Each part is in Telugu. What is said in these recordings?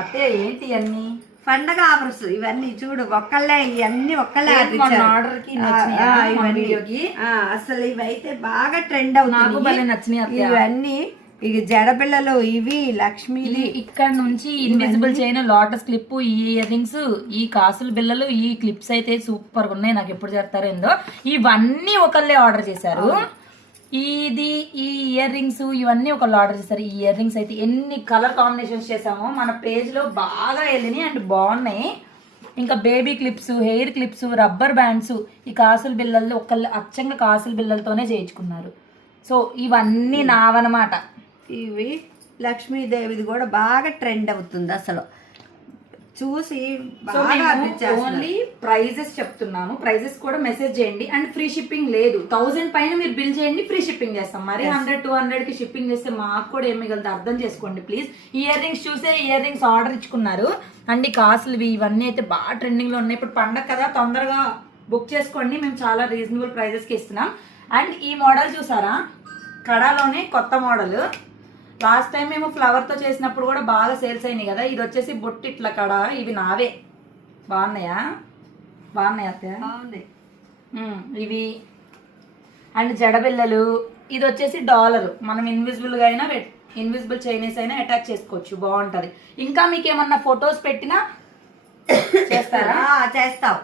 అత్తే ఏంటి అన్ని పండగ ఆఫర్స్ ఇవన్నీ చూడు, ఒక్కళ్ళే ఇవన్నీ ఒక్కళ్ళే ఆర్డర్ కి వీడియోకి అసలు ఇవైతే బాగా ట్రెండ్ అవుతుంది. నచ్చినాయి ఇవన్నీ ఇక జడపిల్లలు, ఇవి లక్ష్మి, ఇక్కడ నుంచి ఇన్విజిబుల్ చైన్, లోటస్ క్లిప్, ఈ ఇయర్ రింగ్స్, ఈ కాసుల బిల్లలు, ఈ క్లిప్స్ అయితే సూపర్ గా ఉన్నాయి. నాకు ఎప్పుడు చేస్తారో ఏందో. ఇవన్నీ ఒకళ్ళే ఆర్డర్ చేశారు. ఇది ఈ ఇయర్ రింగ్స్ ఇవన్నీ ఒకళ్ళు ఆర్డర్ చేశారు. ఈ ఇయర్ రింగ్స్ అయితే ఎన్ని కలర్ కాంబినేషన్స్ చేసామో మన పేజ్ లో బాగా వెళ్ళినాయి అండ్ బాగున్నాయి. ఇంకా baby clips, hair clips, rubber bands, ఈ కాసుల బిల్లల్లో ఒకళ్ళు అచ్చంగా కాసుల బిల్లలతోనే చేయించుకున్నారు. సో ఇవన్నీ నావన్నమాట. ఇవి లక్ష్మీదేవిది కూడా బాగా ట్రెండ్ అవుతుంది. అసలు చూసి ఓన్లీ ప్రైజెస్ చెప్తున్నాము. ప్రైజెస్ కూడా మెసేజ్ చేయండి అండ్ ఫ్రీ షిప్పింగ్ లేదు. 1000 పైన మీరు బిల్ చేయండి, ఫ్రీ షిప్పింగ్ చేస్తాం. మరి 100-200 కి షిప్పింగ్ చేస్తే మాకు కూడా ఏమి మిగలదు, అర్థం చేసుకోండి ప్లీజ్. ఇయర్ రింగ్స్ చూసే ఇయర్ రింగ్స్ ఆర్డర్ ఇచ్చుకున్నారు అండ్ కాసులు ఇవన్నీ అయితే బాగా ట్రెండింగ్ లో ఉన్నాయి. ఇప్పుడు పండగ కదా, తొందరగా బుక్ చేసుకోండి. మేము చాలా రీజనబుల్ ప్రైజెస్ కి ఇస్తున్నాం. అండ్ ఈ మోడల్ చూసారా, కడాలోనే కొత్త మోడల్. లాస్ట్ టైం మేము ఫ్లవర్ తో చేసినప్పుడు కూడా బాగా సేల్స్ అయినాయి కదా. ఇది వచ్చేసి బొట్టు ఇట్ల కడ. ఇవి నావే. బాగున్నాయా? బాగున్నాయి అత్తయ్య, బాగున్నాయి ఇవి. అండ్ జడబిల్లలు. ఇది వచ్చేసి డాలర్. మనం ఇన్విజిబుల్ గా అయినా ఇన్విజిబుల్ చైనీస్ అయినా అటాచ్ చేసుకోవచ్చు, బాగుంటది. ఇంకా మీకు ఏమన్నా ఫొటోస్ పెట్టినా చేస్తారా? చేస్తాం.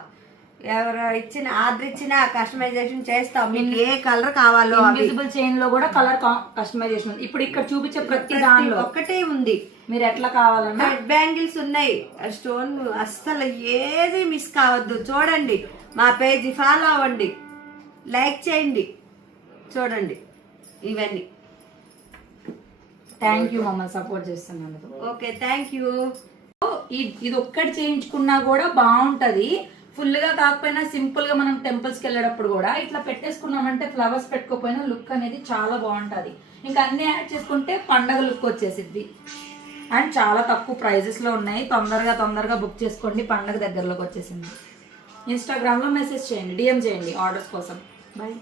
ఎవరు ఇచ్చిన ఆర్డర్ ఇచ్చిన కస్టమైజేషన్ చేస్తాం. మీకు ఏ కలర్ కావాలో. ఇన్విజిబుల్ చైన్ లో కూడా కలర్ కస్టమైజేషన్ ఉంది. ఇప్పుడు ఇక్కడ చూపించే ప్రతి దానిలో ఒక్కటే ఉంది. మీరు ఎట్లా కావాలన్నా. హెడ్ బ్యాంగిల్స్ ఉన్నాయి, స్టోన్, అస్సలు ఏది మిస్ కావద్దు. చూడండి, మా పేజీ ఫాలో అవ్వండి, లైక్ చేయండి, చూడండి ఇవన్నీ. థ్యాంక్ యూ మమ్మల్ని సపోర్ట్ చేస్తున్నందుకు. Okay, thank you. ఇది ఒక్కటి చేయించుకున్నా కూడా బాగుంటది. ఫుల్ గా కాకపోయినా సింపుల్ గా మనం టెంపుల్స్ కి వెళ్ళేటప్పుడు కూడా ఇట్లా పెట్టేసుకున్నామంటే ఫ్లవర్స్ పెట్టుకోపోయినా లుక్ అనేది చాలా బాగుంటది. ఇంకా అన్ని యాడ్ చేసుకుంటే పండగ లుక్ వచ్చేసిద్ది. అండ్ చాలా తక్కువ ప్రైజెస్ లో ఉన్నాయి. తొందరగా బుక్ చేసుకోండి, పండగ దగ్గరలోకి వచ్చేసింది. ఇన్స్టాగ్రామ్ లో మెసేజ్ చేయండి, డిఎం చేయండి ఆర్డర్స్ కోసం. బాయ్.